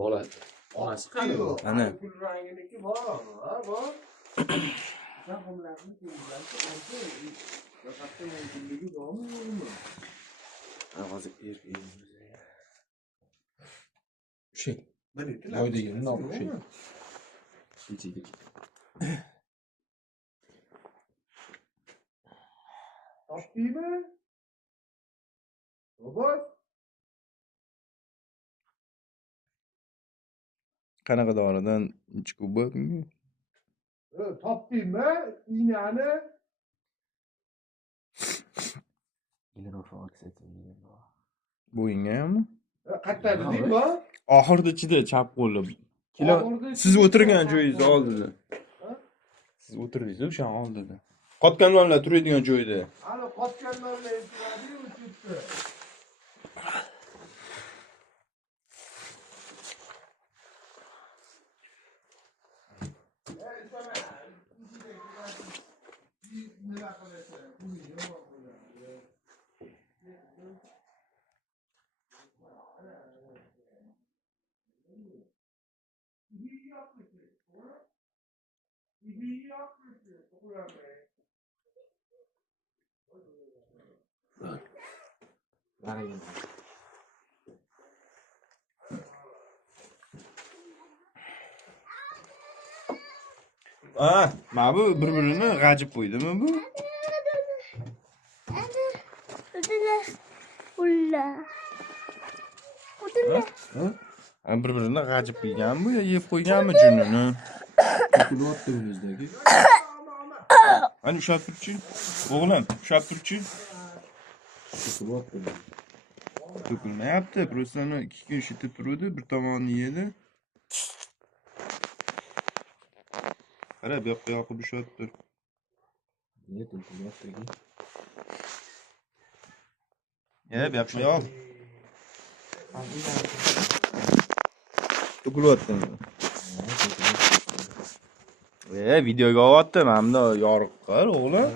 bola onasi qani? Ana. Gul ranginiki bor, ha, bor. Zahomlarni ko'rgancha ancha yo'qotgan mumkinligi bormi? Hozir erkak. Şey. Voy deganini olib şey. Ichiga. Topdingmi? Robot. Qanaqa doridan chiqib bu? Topdingmi? Iynani. Bo'yinga hammi? Qayerda dedingmi? Oxirida ichida chap qo'lib. Kilo siz o'tirgan joyingiz oldida. Siz o'tirdingiz o'sha oldida. Qotganlar turadigan joyda. Ana qotganlarni aytadi, o'tibdi. Mana bu bir-birini g'ajib qo'ydimi bu? Bir-birini g'ajib qo'ygan bu, yeb qo'yganmi junini? To'kilyapti o'zizdagi. Ana ushlab turchi. O'g'lim, ushlab turchi. To'kilyapti. To'kilmayapti, просто uni ikki kun shitib turadi, bir tomonni yedi. Qara, bu yoqqa yoqib ushlatdi. Ne to'kilyapti? Bu yoqqa yoq. To'kilyaptimi? Videoga olyapti, mana bunda yoriq qil, o'g'lim.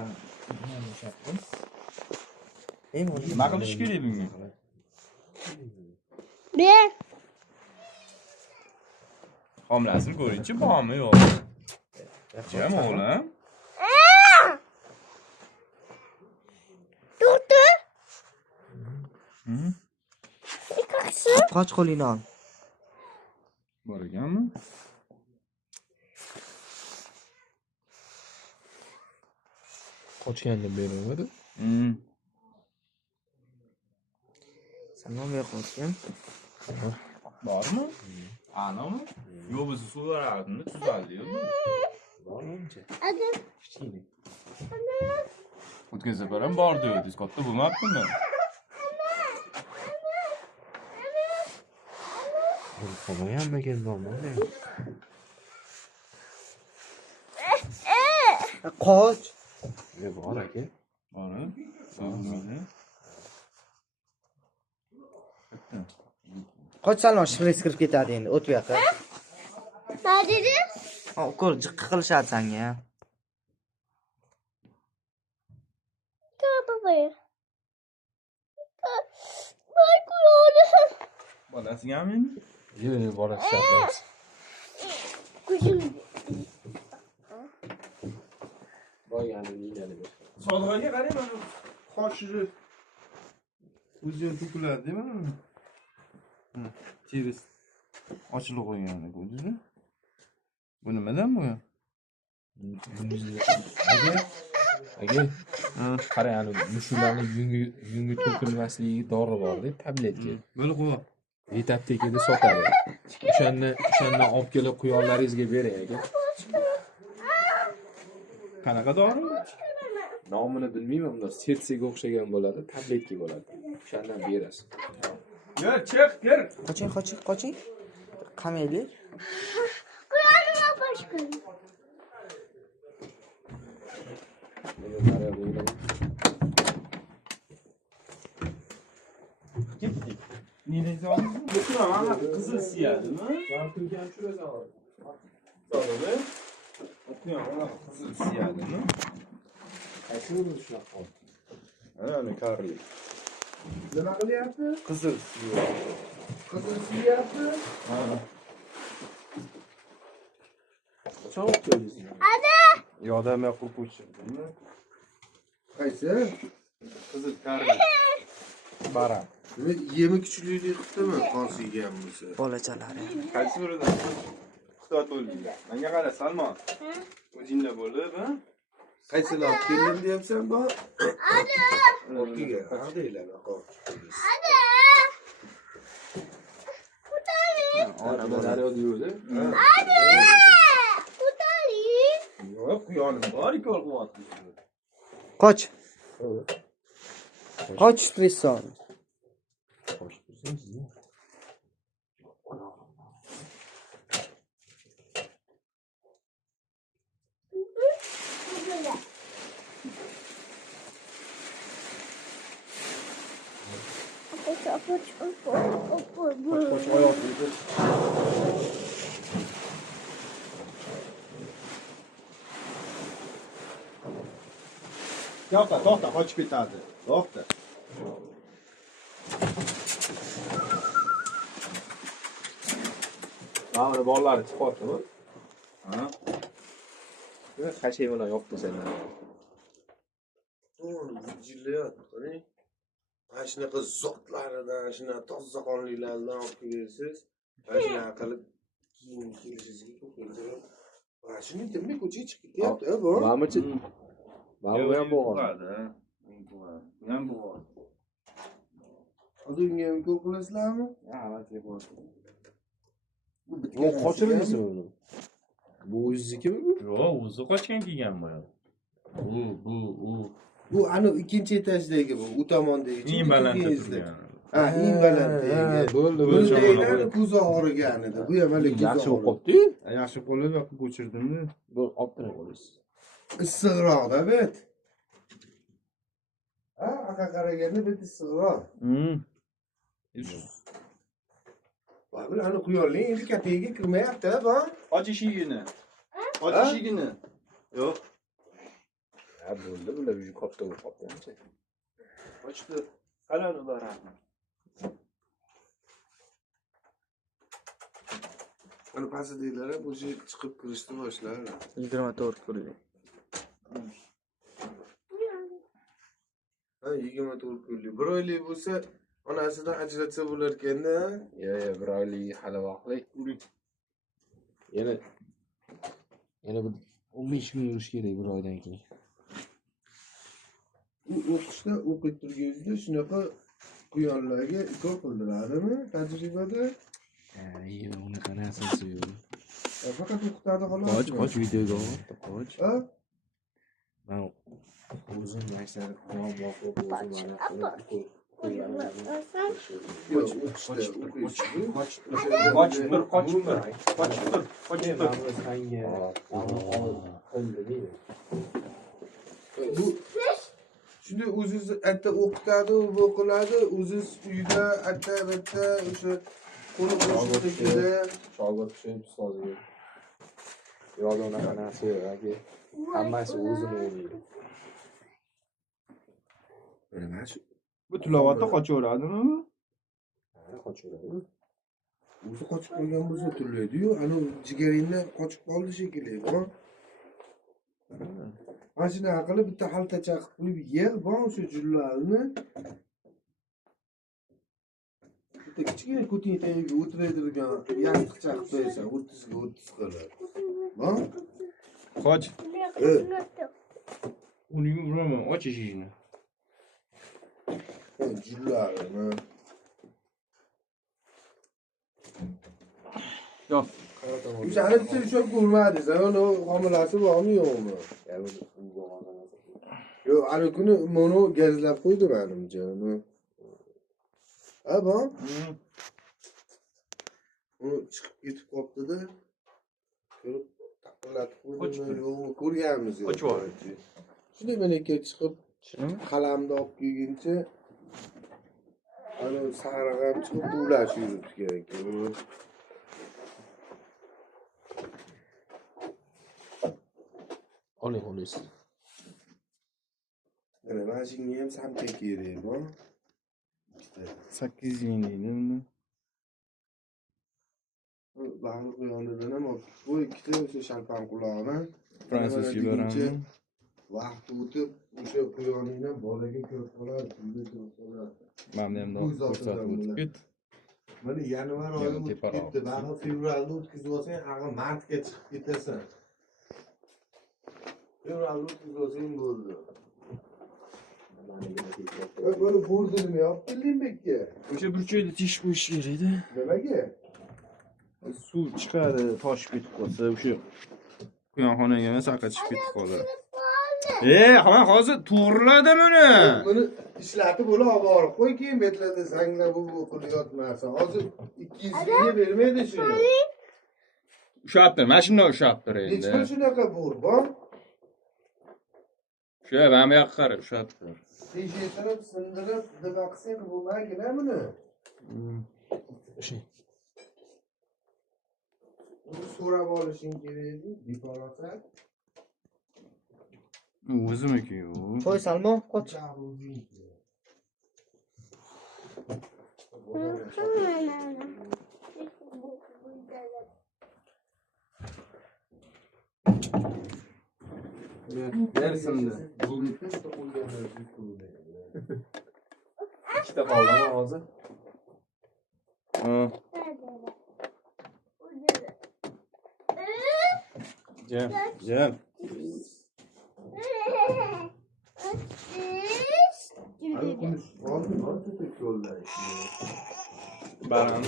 Nima qilish kerak bunga? Ben. Homlasini ko'ringchi, bormi yo'qmi? Jam o'g'lim. Doktor. Hı? Kaç qo'lingni ol. Bor ekanmi? Qochganda berilmadi. Sen nima qo'ygan? Bormi? Anami? Yo'q, biz suvlarni tuzaldi-yu. Bormi-chi? Hadi. Kichkina. O'tkazib ham bor dedingiz, katta bo'lmabdimi? Qo'yganmi kelganmi? Qoch. Ne bor aka? Bor. Bo'lmadi. Qoch salon shifrasi kirib ketadi endi, o't bu yoqqa. Ne dedi? Ha, ko'r, jiqqa qilishadi senga. Babaya. Bay kulağını. Bolasingami endi? Yo'q, bola hisoblaysiz. Kuzum. Boyani yeyadi. Sodiqaga qarang, mana qoshini o'ziga to'kiladi, deyman. Ters ochilib qo'yganini ko'rdingizmi? Bu nimadan bu? Aka, qarang, ana mushuklarning yungi to'kilmasligi dori bor-da, tabletka. Bo'lib qo'y. Vet aptekada sotadi. O'shandan olib kelib quyonlaringizga bering aka. Qanaqa dori? Nomini bilmayman, unda sertsiga o'xshagan bo'ladi, tabletka bo'ladi. O'shandan berasiz. Yur, chiq, kir. Qoching. Qamayli. Kulağına başkanım. Ketdik. Nereyiz oldingiz? Butun mana qizil siyadimi? Turgan churasan. To'g'ri. Butun mana qizil siyadimi? Qaysi shunaqa? Ana karli. Nima qilyapti? Qizil siya. Qizil siyapti. Ha. Qachon olib keldingiz? Yordam qilib ko'chirdimmi? Qaysi? Qizil karvon. Baram. Nima yemi kuchlilik qildimi? Qonsi yegan bo'lsa. Bolachalari. Qaysi biridan? Ixtiyot bo'lding. Menga qara, Salmon. O'zingda bo'lib, ha? Qaysilar olib keldim deyapsan bu? Orqiga, adaylar aqo. Ana daryoda yurdi. Yo'q, quyonim bor, ko'l quvvatli. Qoch. Qoch shpris sol. To'xta, qochib ketadi. To'xta. Mana bolalar chiqyaptimi? Ha? Qashay bilan yo'qdi sendan. Vijillayapti, qarang. Mana shunaqa zotlaridan, shunaqa toza qonlilardan olib kelasiz. Mana shunaqa qilib keyin kelishingizga ko'pincha. Mana shuni demay ko'chaga chiqib ketyapti, bu. Mamichi. Mami ham bo'lgan. Bu ham bo'lgan. Hozir unga ham ko'p qilasizlarmi? Ha, avatiga bo'ldi. Bu qochirdingizmi uni? Bu o'ziznikimi? Yo'q, o'zi qochgan kelgan bu. Bu ana ikkinchi etajdagi bu, u tomondagi. Eng balandda turgan. Ha, eng balanddagi. Bo'ldi, Bunday ko'zi og'rigan edi. Bu ham hali Yaxshi bo'lib qopti. Yaxshi qolib, yoqib ko'chirdimmi? Bu optirib qo'yasiz. Issiqroqda bet. Ha, aka qaraganda bet issiqroq. Ba'zi ana quyonlik endi kattaga kirmayapti-da, bu. Och eshigini. Och eshigini. Yo'q. Ha, bo'ldi, bular juda katta bo'lib qopti. Ochdi. Qalani ularni. Ana pastdagilar ham o'zi chiqib kirishni boshlardi. 24 kunlik. Ha, 24 kunlik. Bir oylik bo'lsa, onasidan ajratsa bo'lar ekanda. Yo'q, bir oylik hali vaqtlik. Yana bir 15 kun yurish kerak bir oydan keyin. U o'qishda o'qib turganingizda shunaqa quyonlarga itob qildiradimi tajribada? Yo'q, unaqa narsasi yo'q. Faqat o'qitadi xolos. Qoch videoga oldi, qoch. Ha? Men o'zim narsani qilib o'zim mana qilib Yo'q, o'qishda bu shunday o'ziz ayta o'qitadi, bu qiladi, o'ziz uyda ayta bitta o'sha qo'li qo'shniqida shogird kishi ustoziga. Yo'q, unaqa narsa yo'q, aka. Hammasi o'zini o'ylaydi. mana shu Bu tilovatda qochaveradimi? Ha, qochaveradi. o'zi qochib qolgan bo'lsa turlaydi-yu, ana jigaringdan qochib qoldi shekilli, ha? Mana shunaqa qilib bitta xaltacha qilib qo'yib yer, bor o'sha jullarni. Bitta kichkina ko'ting tagiga o'tiradigan yostiqcha qilib qo'yasan, 30 ga 30 qilib. Bor? Qoch. Uning uraman, och eshigini. Jullarni. Yo'q. O'shani bitta ushlab ko'rmadingiz, uni homilasi bormi yo'qmi? Yo'q, ana kuni mono gazlab qo'ydi menimcha uni. Ha, bor? U chiqib ketib qolibdi-da. Ko'rib taqillatib qo'ydimi yo'qmi ko'rganmiz yo'q. Ochib yubordi. Shunday menga chiqib qalamni olib kelguncha ana sariq ham chiqib ulash yuribdi kerak. Oling, olasiz. Mana shunga ham samka kerak, bu. 8 ming deydi uni. bahri quyonidan ham bu ikkita o'sha shalpan qulog'ini Fransuzcha beramiz. vaqt o'tib o'sha quyoningdan bolaga kirib qoladi, pulga kirib qoladi. Mana ham Bu zotidan ko'rsatib o'tib bo'ladi. ket. Mana yanvar oyi Yana o'tib teparoq. ketdi. Bahri fevralda o'tkazib olsang, haqi martga chiqib ketasan. Fevralda o'tkazib olsang bo'ldi. Mana bo'rdini yopib keldingmi? O'sha burchakda tish qo'yish kerak edi. Nimaga? Suv chiqadi, toshib ketib qolsa, o'sha quyonxonaga emas, aqqa chiqib ketib qoladi. Ha, hozir to'g'riladi buni. Buni ishlatib olib borib qo'y, keyin betlarda zanglab bu qilayotmasin. Hozir 200 ga bermaydi shuni. Ushlatdir, mana shunday ushlatdir Hech endi. bir shunaqa bo'r bor. Shu mana bu yoqqa qarab ushlatdir. Tejaytirib, sindirib, nima qilsang bo'lmaygina buni. Buni so'rab olishing kerak edi, befarosat. O'zimiki-yu. Qo'y Salmon, qoch. Bersinda. Ikkita qoldimi hozir? Ha. Jam. Baran.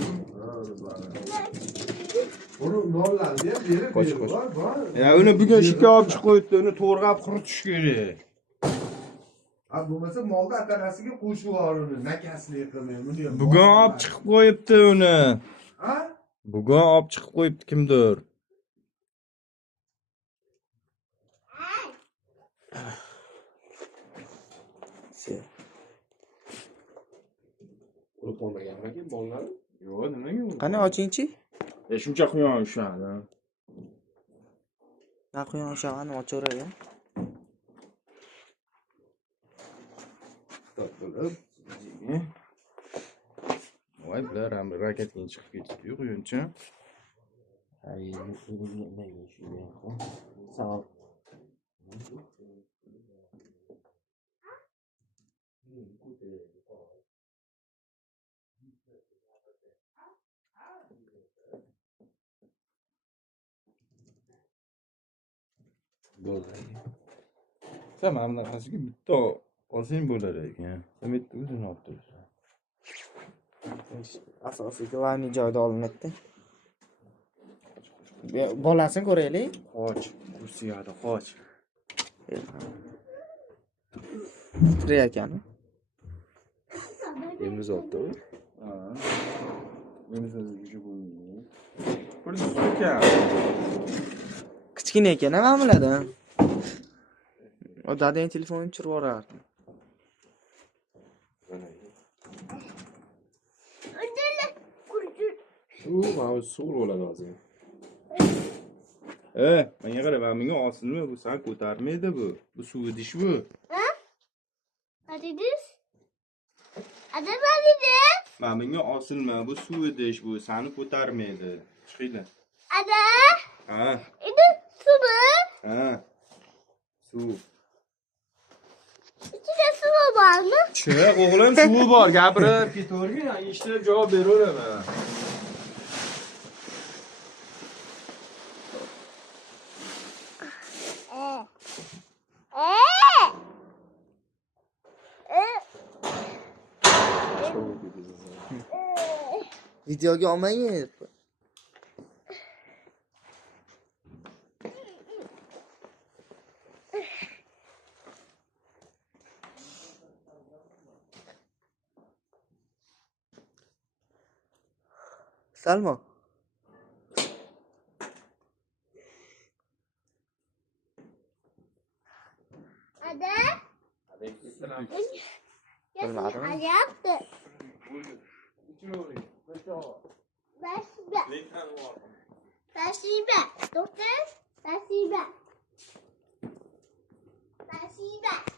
Buni nollarni ham berib Qoch. bor. Ya uni bugun shika olib chiqib qo'yibdi, uni to'g'rab quritish kerak. Ha, bo'lmasa molga atanasiga qo'shib yuborini, nakaslik qilmay. Buni ham Bugun olib chiqib qo'yibdi uni. Ha? Bugun olib chiqib qo'yibdi kimdir. Urib olmaganmi bolalar? Yo'q, nimaga u? Qani ochingchi? Shuncha quyon ushadi. Na quyon o'shani ochaveradi. Voy, bular ham raketga chiqib ketdi-yu, quyuncha. Ay, nima shu yo'q. Sağ bo'ldi. Sen mana bunaqasiga bitta olsang bo'lar ekan. Sen bitta o'zini olib tursan. Asosiy glavniy joyda olinadi. Bolasini ko'raylik. Qoch, kursiyada qoch. Tirik ekan. Emimiz oldi. Ha. Meni so'ziga bo'lmaydi. Ko'rdingmi ekan? Kichkina ekan, nima biladi? O dadang telefonini tushirib yuborardi. Mana suv bo'ladi hozir. Menga qara, menga olsinmi? Bu san ko'tarmaydi bu. Bu suv idish bu. Adidas? Adidas? Menga olsinmi? Bu suv idish bu. Sani ko'tarmaydi. Chiqinglar. Ada? Ha, Ini suvi? ha. Suv. İçinde suvi bormi? Chiq, o'g'lim, suvi bor. Gapirib ketavergin, eshitib javob beraveraman. Videoga olmaydi. Salmo. Ada? Bilmadim. Ayaptı. Nasibe. Doktor. Nasibe. Nasibe.